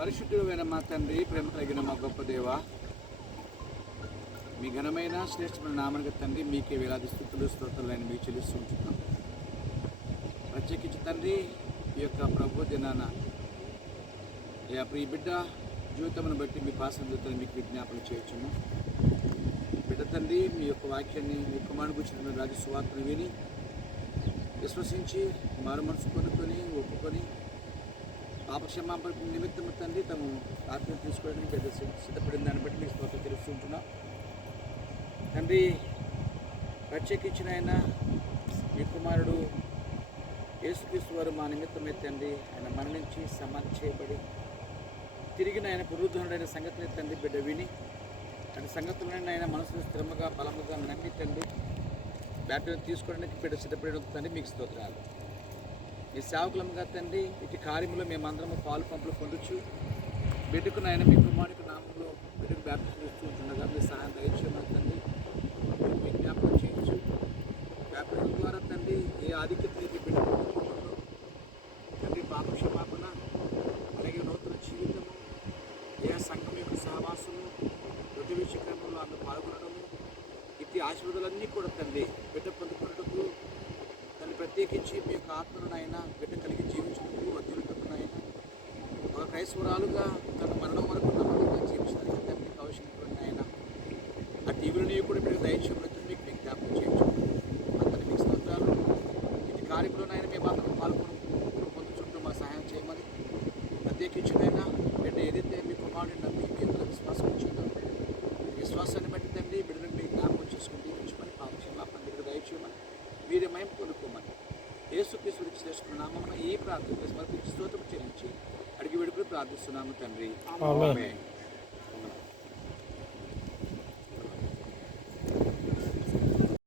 పరిశుద్ధుడైన మా తండ్రి, ప్రేమ కలిగిన మా గొప్ప దేవ, మీ ఘనమైన శ్రేష్టమైన నామానికి తండ్రి మీకే వేలాది స్తుతులు స్తోత్రాలను మీకు చెల్లిస్తూ ఉంటున్నాం. ప్రత్యేకించి తండ్రి ఈ యొక్క ప్రభు దినాన ఈ బిడ్డ జీవితమును బట్టి మీ పాసందుతను మీకు విజ్ఞాపన చేయొచ్చును. బిడ్డ తండ్రి మీ యొక్క వాక్యాన్ని మీ కుమారుని గురించిన రాజు సువార్తను విని విశ్వసించి మారు మనసు కొనుక్కొని ఒప్పుకొని పాపక్షమాపణ నిమిత్తం తండ్రి తమ ఆత్మ తీసుకోవడానికి పెద్ద సిద్ధపడిన దాన్ని బట్టి మీకు స్తోత్రం తెలుస్తుంటున్నాం. తండ్రి ప్రత్యేకించిన ఆయన మీ కుమారుడు యేసుక్రీస్తు వారు మా నిమిత్తమే తండ్రి ఆయన మరణించి సమాధి చేయబడి తిరిగిన ఆయన పునరుద్ధరణుడైన సంగతిని తండ్రి బిడ్డ విని ఆయన సంగతులైన ఆయన మనసును స్థిరముగా బలముగా నమ్మి తండ్రి బ్యాప్టిజం తీసుకోవడానికి బిడ్డ సిద్ధపడడం తండ్రి మీకు స్తోత్రాలు. మీ సేవకులముగా తండ్రి ఇటు కార్యములో మేమందరము పాలు పంపులు పొందొచ్చు బిడ్డకు నాయన మీ కుమారుడికి నామంలో బిడ్డకు బ్యాప్టిజం ఇస్తూ ఉంటుండగా మీ సహాయం దయచేయమని తండ్రి మీ జ్ఞాపకం చేయొచ్చు. బ్యాప్టిజం ద్వారా తండ్రి ఏ ఆధిక్యత బిడ్డ తండ్రి పాప క్షమాపణ అలాగే నూతన జీవితము ఏ సంఘం యొక్క సహవాసము రొట్టె విషయక్రమంలో అందులో పాల్గొనడము ఇట్టి ఆశీర్వాదాలన్నీ కూడా తండ్రి బిడ్డ పొందుకున్నటకు దాన్ని ప్రత్యేకించి మీ యొక్క ఆత్మను ఆయన బిడ్డ కలిగి జీవించినప్పుడు వర్ధిల్లుటకు ఆయన ఒక క్రైస్తవురాలుగా తన మరణం వరకు నమ్మకంగా జీవించడానికి తండ్రికి అవసరమైనటువంటి ఆయన ఆ టీవీలని కూడా బిడ్డకు దయచేయబడుతుంది మీకు జ్ఞాపకం చేయొచ్చు. అతని మీకు స్తోత్రాలు ఇటు కార్యక్రమంలో మేము అందరం పొందుచుంటూ మా సహాయం చేయమని ప్రత్యేకించినైనా బిడ్డ ఏదైతే మీ కుమారుడిని నమ్మి మీ అందరూ విశ్వాసం ఉంచిందో విశ్వాసాన్ని బట్టి తండ్రి బిడ్డను మీ జ్ఞాపకం చేసుకుని దీవించమని పాపక్షమాపణ బిడ్డ దయచేయమని మీరే మయం కొనుక్కోమని యేసుక్రీస్తు చేసుకున్న నామమున ఈ ప్రార్థన సమర్పించి స్తోత్రం చెల్లించి అడిగి వేడుకుని ప్రార్థిస్తున్నాము తండ్రి. ఆమేన్.